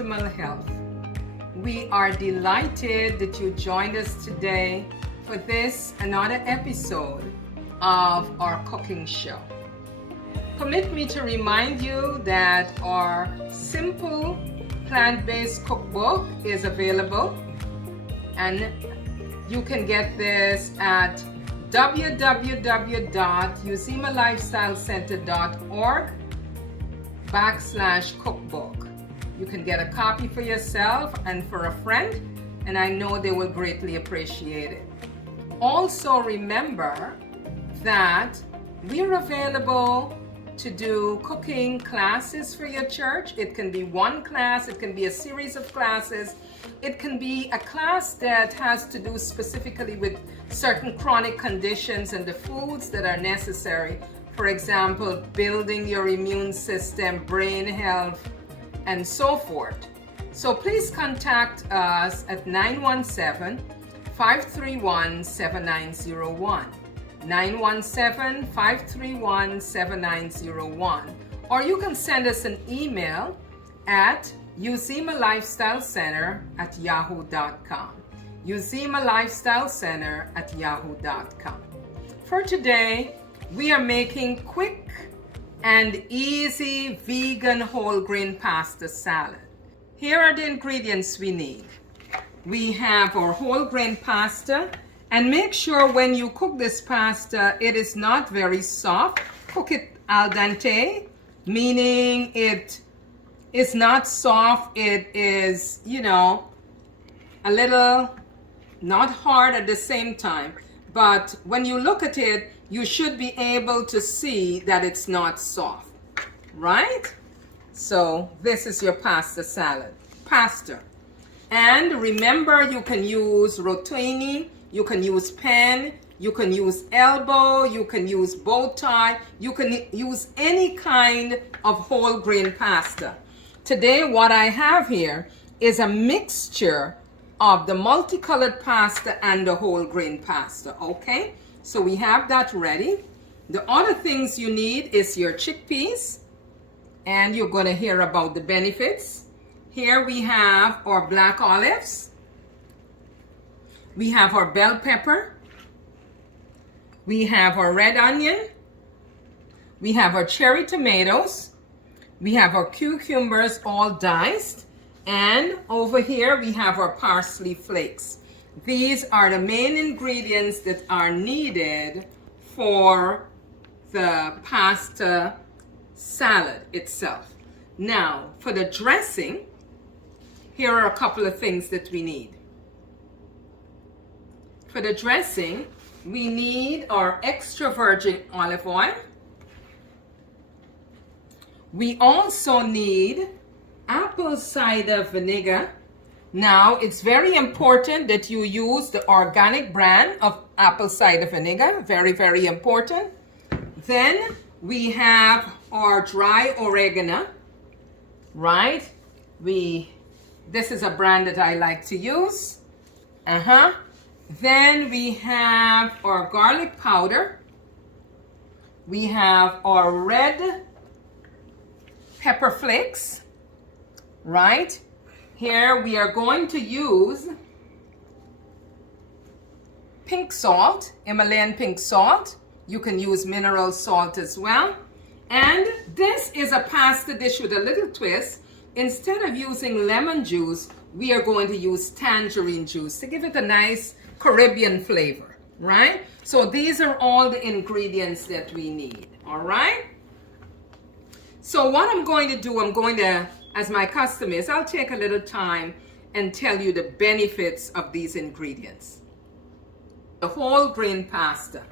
optimal health. We are delighted that you joined us today for this another episode of our cooking show. Permit me to remind you that our simple plant-based cookbook is available, and you can get this at www.usemalifestylecenter.org/cookbook. You can get a copy for yourself and for a friend, and I know they will greatly appreciate it. Also remember that we're available to do cooking classes for your church. It can be one class, it can be a series of classes, it can be a class that has to do specifically with certain chronic conditions and the foods that are necessary. For example, building your immune system, brain health, and so forth. So please contact us at 917-531-7901. 917-531-7901, or you can send us an email at usemalifestylecenter@yahoo.com. usemalifestylecenter@yahoo.com. For today, we are making quick and easy vegan whole grain pasta salad. Here are the ingredients we need. We have our whole grain pasta. And make sure when you cook this pasta, it is not very soft. Cook it al dente, meaning it is not soft. It is, a little not hard at the same time. But when you look at it, you should be able to see that it's not soft, right? So this is your pasta salad, pasta. And remember, you can use rotini, you can use pen, you can use elbow, you can use bow tie, you can use any kind of whole grain pasta. Today, what I have here is a mixture of the multicolored pasta and the whole grain pasta, okay? So we have that ready. The other things you need is your chickpeas, and you're gonna hear about the benefits. Here we have our black olives. We have our bell pepper. We have our red onion. We have our cherry tomatoes. We have our cucumbers all diced. And over here we have our parsley flakes. These are the main ingredients that are needed for the pasta salad itself. Now, for the dressing, here are a couple of things that we need. For the dressing, we need our extra virgin olive oil. We also need apple cider vinegar. Now, it's very important that you use the organic brand of apple cider vinegar. Very, very important. Then we have our dry oregano, right? This is a brand that I like to use. Then we have our garlic powder. We have our red pepper flakes, right? Here we are going to use pink salt, Himalayan pink salt. You can use mineral salt as well. And this is a pasta dish with a little twist. Instead of using lemon juice, we are going to use tangerine juice to give it a nice Caribbean flavor, right? So these are all the ingredients that we need, all right? So what I'm going to do, as my custom is, I'll take a little time and tell you the benefits of these ingredients. The whole grain pasta.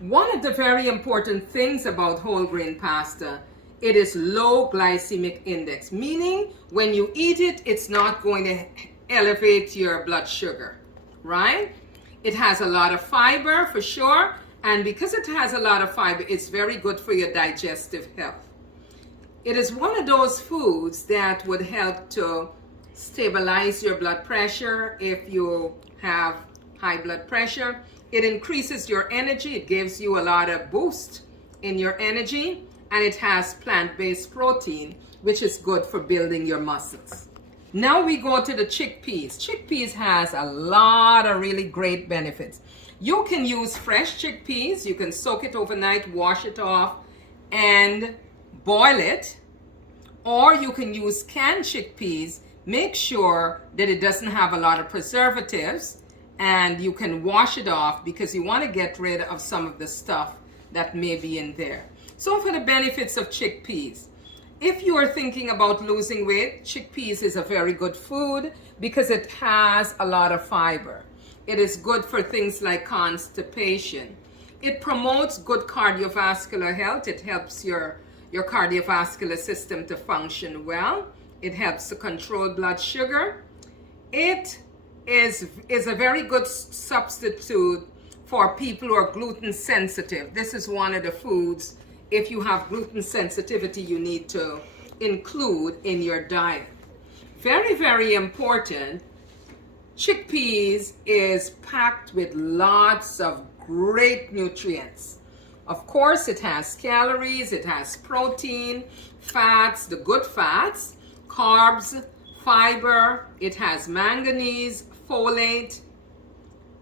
One of the very important things about whole grain pasta, it is low glycemic index, meaning when you eat it, it's not going to elevate your blood sugar, right? It has a lot of fiber for sure, and because it has a lot of fiber, it's very good for your digestive health. It is one of those foods that would help to stabilize your blood pressure if you have high blood pressure. It increases your energy. It gives you a lot of boost in your energy, and it has plant-based protein, which is good for building your muscles. Now we go to the chickpeas. Chickpeas has a lot of really great benefits. You can use fresh chickpeas. You can soak it overnight, wash it off, and boil it. Or you can use canned chickpeas. Make sure that it doesn't have a lot of preservatives, and you can wash it off because you want to get rid of some of the stuff that may be in there. So for the benefits of chickpeas, if you are thinking about losing weight, chickpeas is a very good food because it has a lot of fiber. It is good for things like constipation. It promotes good cardiovascular health. It helps your cardiovascular system to function well. It helps to control blood sugar. It is a very good substitute for people who are gluten sensitive. This is one of the foods, if you have gluten sensitivity, you need to include in your diet. Very, very important. Chickpeas is packed with lots of great nutrients. Of course, it has calories, it has protein, fats, the good fats, carbs, fiber, it has manganese, folate,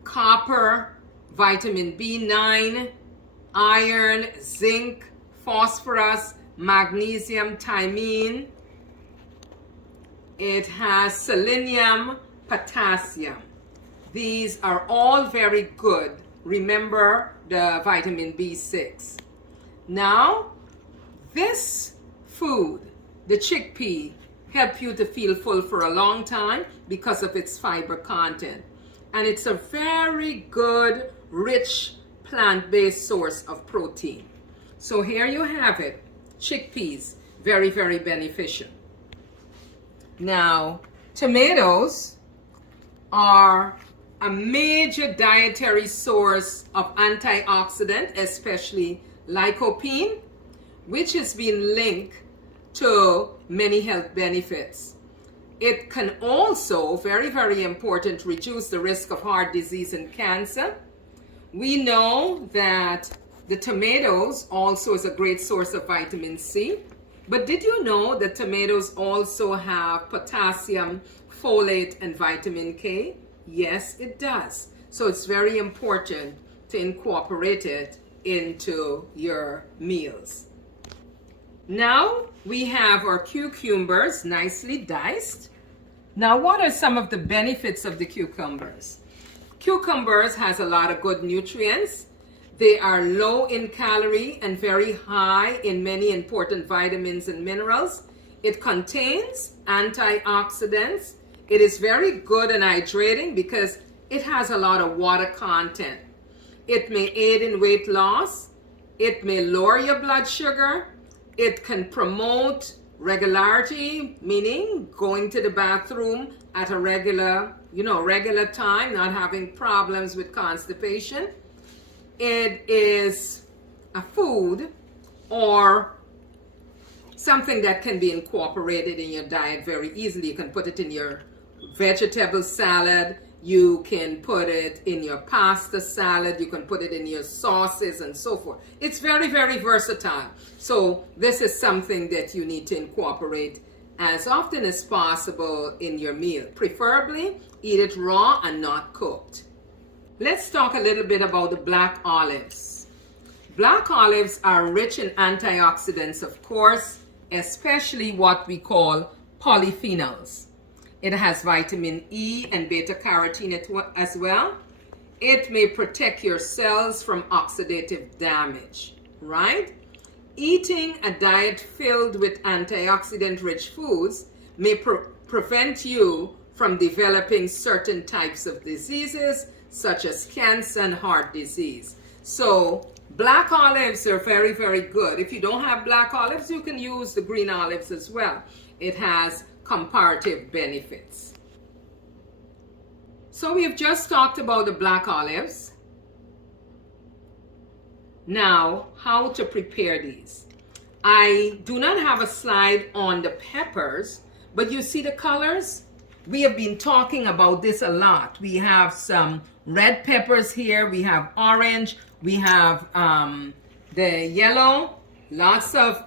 copper, vitamin B9, iron, zinc, phosphorus, magnesium, thiamine. It has selenium, potassium. These are all very good. Remember the vitamin B6. Now, this food, the chickpea, help you to feel full for a long time because of its fiber content. And it's a very good, rich, plant-based source of protein. So here you have it, chickpeas, very, very beneficial. Now, tomatoes are a major dietary source of antioxidant, especially lycopene, which has been linked to many health benefits. It can also, very, very important, reduce the risk of heart disease and cancer. We know that the tomatoes also is a great source of vitamin C. But did you know that tomatoes also have potassium, folate, and vitamin K? Yes, it does. So it's very important to incorporate it into your meals. Now we have our cucumbers nicely diced. Now, what are some of the benefits of the cucumbers? Cucumbers has a lot of good nutrients. They are low in calorie and very high in many important vitamins and minerals. It contains antioxidants. It is very good and hydrating because it has a lot of water content. It may aid in weight loss. It may lower your blood sugar. It can promote regularity, meaning going to the bathroom at a regular time, not having problems with constipation. It is a food or something that can be incorporated in your diet very easily. You can put it in your vegetable salad. You can put it in your pasta salad. You can put it in your sauces and so forth. It's very, very versatile. So this is something that you need to incorporate as often as possible in your meal. Preferably, eat it raw and not cooked. Let's talk a little bit about the black olives. Black olives are rich in antioxidants, of course, especially what we call polyphenols. It has vitamin E and beta carotene as well. It may protect your cells from oxidative damage, right? Eating a diet filled with antioxidant-rich foods may prevent you from developing certain types of diseases, such as cancer and heart disease. So black olives are very, very good. If you don't have black olives, you can use the green olives as well. It has comparative benefits. So we have just talked about the black olives. Now, how to prepare these. I do not have a slide on the peppers, but you see the colors? We have been talking about this a lot. We have some red peppers here, we have orange, we have the yellow, lots of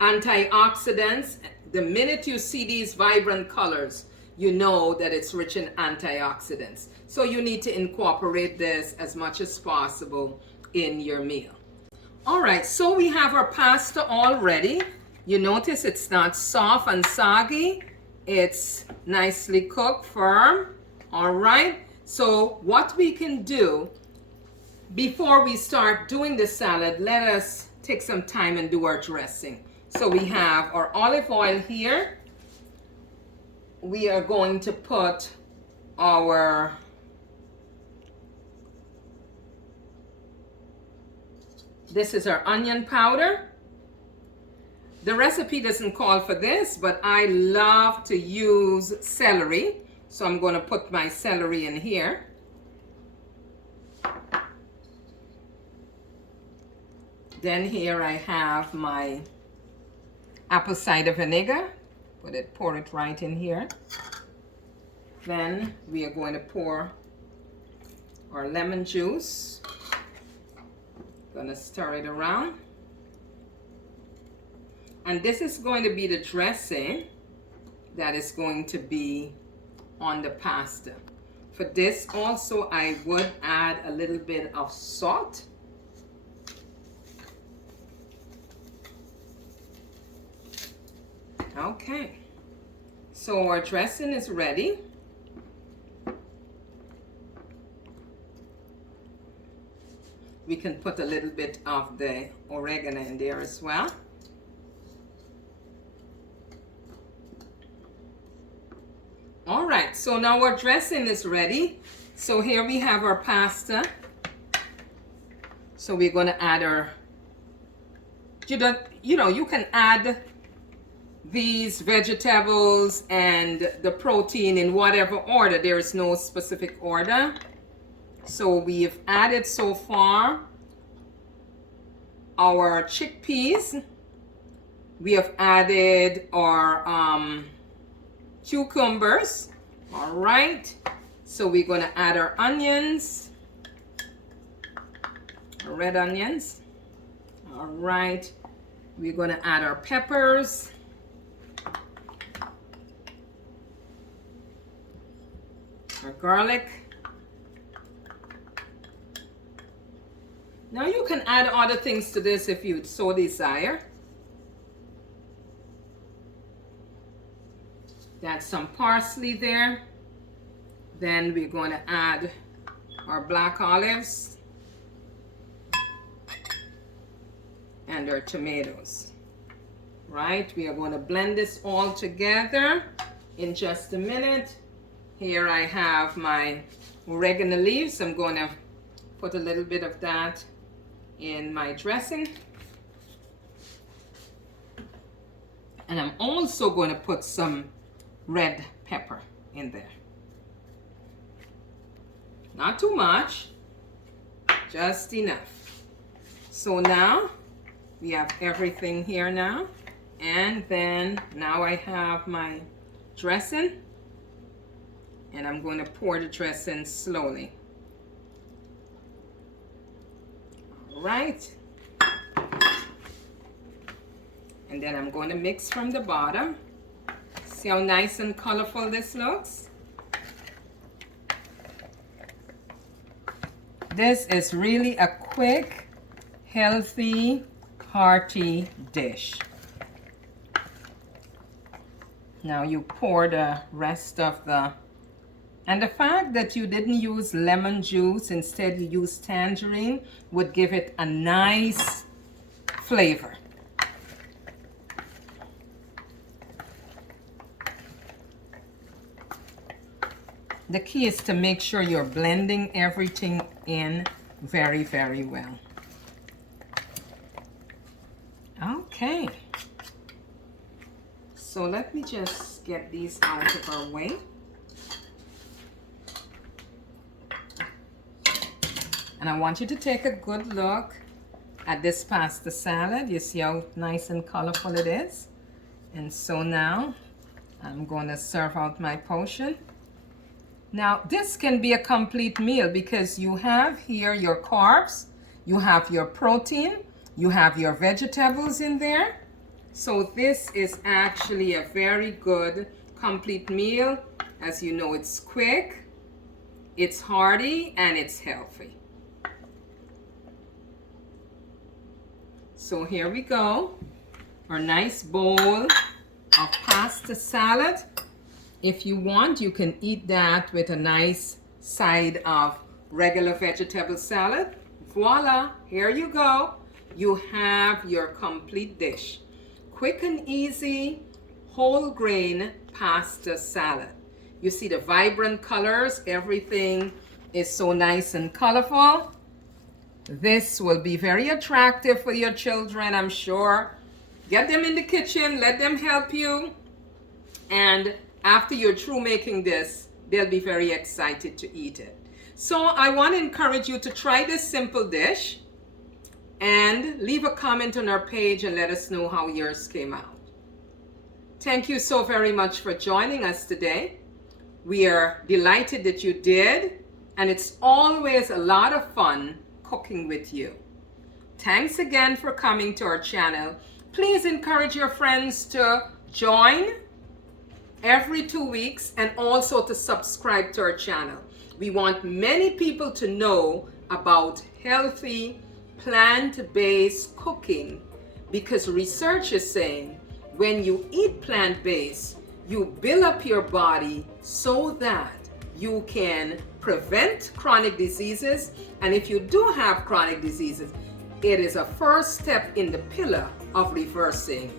antioxidants, The minute you see these vibrant colors, you know that it's rich in antioxidants. So you need to incorporate this as much as possible in your meal. All right, so we have our pasta all ready. You notice it's not soft and soggy. It's nicely cooked, firm. All right, so what we can do before we start doing the salad, let us take some time and do our dressing. So we have our olive oil here. We are going to put our this is our onion powder. The recipe doesn't call for this, but I love to use celery. So I'm going to put my celery in here. Then here I have my apple cider vinegar. Pour it right in here. Then we are going to pour our lemon juice. Gonna stir it around. And this is going to be the dressing that is going to be on the pasta. For this also I would add a little bit of salt. Okay, so our dressing is ready. We can put a little bit of the oregano in there as well. All right, so now our dressing is ready. So here we have our pasta. So we're going to add our, you can add these vegetables and the protein in whatever order. There is no specific order. So we've added so far our chickpeas. We have added our cucumbers. All right. So we're going to add our onions, our red onions. All right. We're going to add our peppers. Our garlic. Now you can add other things to this if you so desire. Add some parsley there. Then we're going to add our black olives and our tomatoes. Right, we are going to blend this all together in just a minute. Here I have my oregano leaves. I'm going to put a little bit of that in my dressing. And I'm also going to put some red pepper in there. Not too much, just enough. So now we have everything here now. And then now I have my dressing. And I'm going to pour the dressing slowly. All right. And then I'm going to mix from the bottom. See how nice and colorful this looks? This is really a quick, healthy, hearty dish. Now you pour the rest of the, and the fact that you didn't use lemon juice, instead you used tangerine, would give it a nice flavor. The key is to make sure you're blending everything in very, very well. Okay. So let me just get these out of our way. And I want you to take a good look at this pasta salad. You see how nice and colorful it is? And so now I'm going to serve out my portion. Now this can be a complete meal because you have here your carbs, you have your protein, you have your vegetables in there. So this is actually a very good complete meal. As you know, it's quick, it's hearty, and it's healthy. So here we go, our nice bowl of pasta salad. If you want, you can eat that with a nice side of regular vegetable salad. Voila, here you go. You have your complete dish. Quick and easy whole grain pasta salad. You see the vibrant colors, everything is so nice and colorful. This will be very attractive for your children, I'm sure. Get them in the kitchen, let them help you. And after you're through making this, they'll be very excited to eat it. So I want to encourage you to try this simple dish and leave a comment on our page and let us know how yours came out. Thank you so very much for joining us today. We are delighted that you did, and it's always a lot of fun cooking with you. Thanks again for coming to our channel. Please encourage your friends to join every 2 weeks and also to subscribe to our channel. We want many people to know about healthy, plant-based cooking, because research is saying when you eat plant-based, you build up your body so that you can prevent chronic diseases. And if you do have chronic diseases, it is a first step in the pillar of reversing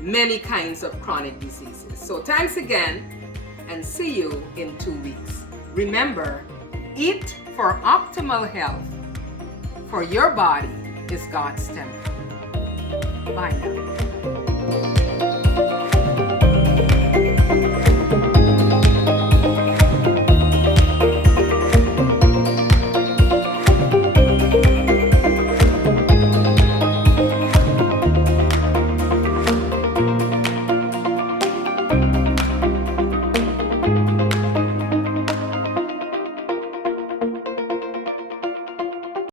many kinds of chronic diseases. So thanks again, and see you in 2 weeks. Remember, eat for optimal health, for your body is God's temple. Bye now.